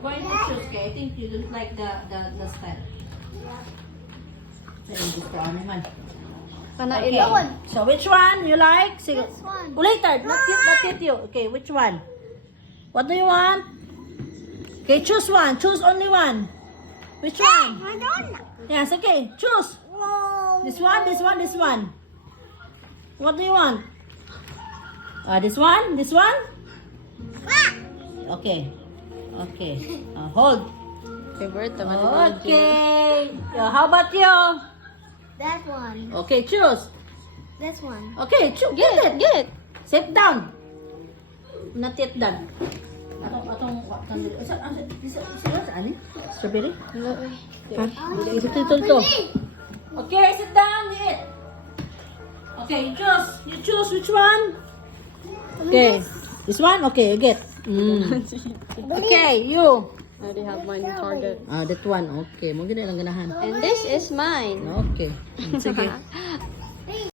I'm going to choose. Okay, I think you don't like the style. Sa gusto ano man. Kana Okay. ilaw. So which one you like? Sige. This one. Later, not yet you. Okay, which one? What do you want? Okay, choose one. Choose only one. Which one? Yes, okay. Choose. This one, this one, this one. What do you want? This one? This one? Okay. Okay. Hold. Favorite Okay. How about you? That one. Okay, choose. This one. Okay, choose. Get it, get it. Sit down. Not yet done. Atong ano? Strawberry? Hello. Ito. Okay, sit down. Eat. Okay, you choose which one? Okay. This one? Okay, I get. Okay, you. I already have mine in Target. That one. Okay, mo gina lang ganahan. And this is mine. Okay. Sige.